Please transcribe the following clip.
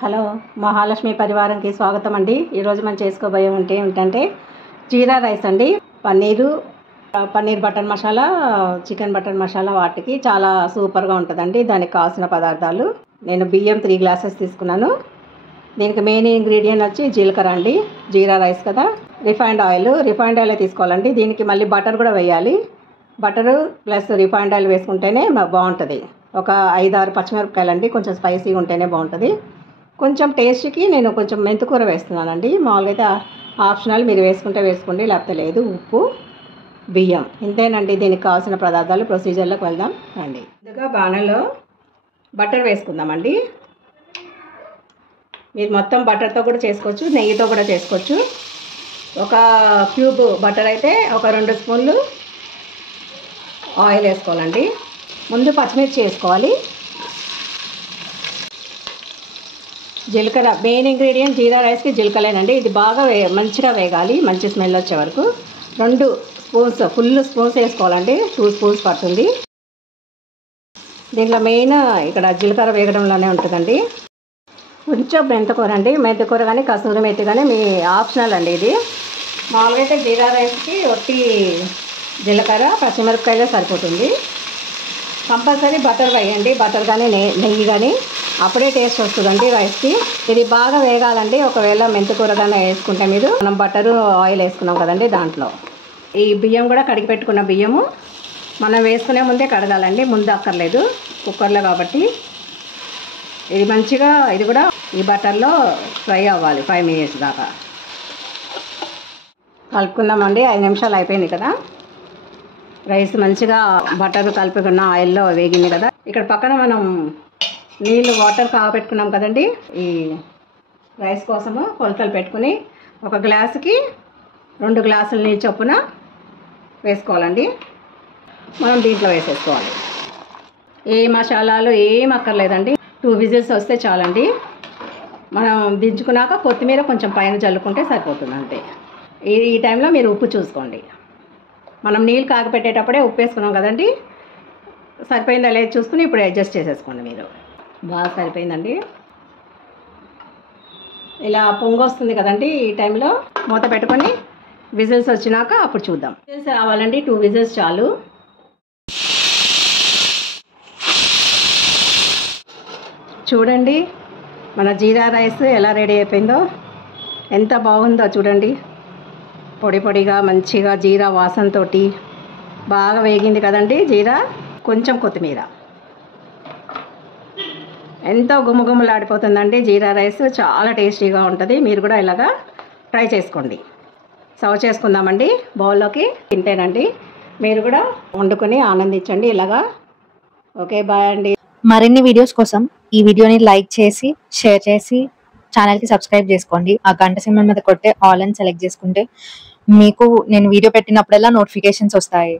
Hello Mahalakshmi పరివారంకి స్వాగతం అండి. ఈరోజు మనం చేసుకోబోయే ఏంటంటే జీరా రైస్ అండి. Paneer butter masala, chicken butter masala వాటికి చాలా సూపర్గా ఉంటుందండి. దానికి కావాల్సిన పదార్థాలు నేను బియ్యం 3 గ్లాసెస్ తీసుకున్నాను. దీనికి మెయిన్ ఇంగ్రీడియంట్ వచ్చి జీలకర్ర అండి. జీరా రైస్ కదా. రిఫైండ్ ఆయిల్ తీసుకోవాలండి. దీనికి మళ్ళీ బటర్ కూడా వేయాలి. బటరు ప్లస్ రిఫైండ్ ఆయిల్ వేసుకుంటేనే బాగుంటుంది. ఒక 5-6 పచ్చిమిరపకాయలు అండి, కొంచెం స్పైసీగా ఉంటేనే బాగుంటుంది. కొంచెం టేస్ట్కి నేను కొంచెం మెంతికూర వేస్తున్నానండి. మామూలుగా అయితే ఆప్షనల్, మీరు వేసుకుంటే వేసుకోండి, లేకపోతే లేదు. ఉప్పు, బియ్యం, ఇంతేనండి. దీనికి కావాల్సిన పదార్థాలు. ప్రొసీజర్లోకి వెళ్దాం రండి. ముందుగా బాణలో బటర్ వేసుకుందామండి. మీరు మొత్తం బటర్తో కూడా చేసుకోవచ్చు, నెయ్యితో కూడా చేసుకోవచ్చు. ఒక క్యూబ్ బటర్ అయితే ఒక 2 స్పూన్లు ఆయిల్ వేసుకోవాలండి. ముందు పచ్చిమిర్చి వేసుకోవాలి. జీలకర్ర మెయిన్ ఇంగ్రీడియంట్ జీరా రైస్కి జీలకర్రేనండి. ఇది బాగా మంచిగా వేగాలి, మంచి స్మెల్ వచ్చే వరకు. 2 స్పూన్స్ ఫుల్ స్పూన్స్ వేసుకోవాలండి. 2 స్పూన్స్ పడుతుంది. దీంట్లో మెయిన్ ఇక్కడ జీలకర్ర వేగడంలోనే ఉంటుందండి. కొంచెం మెంతికూర అండి. మెంతికూర కానీ కసూరి మెత్తి కానీ మీ ఆప్షనల్ అండి. ఇది మామూలుగా అయితే జీరా రైస్కి ఒట్టి జీలకర్ర పచ్చిమిరపకాయలే సరిపోతుంది. కంపల్సరీ బటర్ వేయండి. బటర్ కానీ నెయ్యి కానీ, అప్పుడే టేస్ట్ వస్తుందండి రైస్కి. ఇది బాగా వేగాలండి. ఒకవేళ మెంతికూర కానీ వేసుకుంటే మనం బటరు ఆయిల్ వేసుకున్నాం కదండి, దాంట్లో ఈ బియ్యం కూడా కడిగి పెట్టుకున్న బియ్యము మనం వేసుకునే ముందే కడగాలండి. ముందు అక్కర్లేదు, కుక్కర్లో కాబట్టి. ఇది మంచిగా ఇది కూడా ఈ బటర్లో ఫ్రై అవ్వాలి 5 మినిట్స్ దాకా. కలుపుకుందామండి. 5 నిమిషాలు అయిపోయింది కదా. రైస్ మంచిగా బటర్ కలుపుకున్న ఆయిల్లో వేగింది కదా. ఇక్కడ పక్కన మనం వాటర్ కాగపెట్టుకున్నాం కదండి. ఈ రైస్ కోసము కొలతలు పెట్టుకుని ఒక గ్లాసుకి 2 గ్లాసుల నీళ్ళు చొప్పున వేసుకోవాలండి. మనం దీంట్లో వేసేసుకోవాలి. ఏ మసాలాలు ఏం అక్కర్లేదండి. 2 విజిల్స్ వస్తే చాలండి. మనం దించుకున్నాక కొత్తిమీర కొంచెం పైన చల్లుకుంటే సరిపోతుంది అంతే. ఈ టైంలో మీరు ఉప్పు చూసుకోండి. మనం నీళ్ళు కాగపెట్టేటప్పుడే ఉప్పు వేసుకున్నాం కదండి. సరిపోయిందా లేదు చూసుకుని ఇప్పుడు అడ్జస్ట్ చేసేసుకోండి. మీరు బాగా సరిపోయిందండి. ఇలా పొంగు వస్తుంది కదండి. ఈ టైంలో మూత పెట్టుకొని విజిల్స్ వచ్చినాక అప్పుడు చూద్దాం. విజిల్స్ రావాలండి. 2 విజిల్స్ చాలు. చూడండి మన జీరా రైస్ ఎలా రెడీ అయిపోయిందో, ఎంత బాగుందో చూడండి. పొడి పొడిగా మంచిగా జీరా వాసనతో బాగా వేగింది కదండి జీరా. కొంచెం కొత్తిమీర, ఎంతో గుమగుమలాడిపోతుందండి జీరా రైస్. చాలా టేస్టీగా ఉంటుంది. మీరు కూడా ఇలాగా ట్రై చేసుకోండి. సర్వ్ చేసుకుందామండి బౌల్లోకి. తింటేనండి మీరు కూడా వండుకొని ఆనందించండి ఇలాగా. ఓకే, బాయ్ అండి. మరిన్ని వీడియోస్ కోసం ఈ వీడియోని లైక్ చేసి, షేర్ చేసి, ఛానల్కి సబ్స్క్రైబ్ చేసుకోండి. ఆ గంట సింబల్ మీద కొట్టే ఆల్ అని సెలెక్ట్ చేసుకుంటే మీకు నేను వీడియో పెట్టినప్పుడల్లా నోటిఫికేషన్స్ వస్తాయి.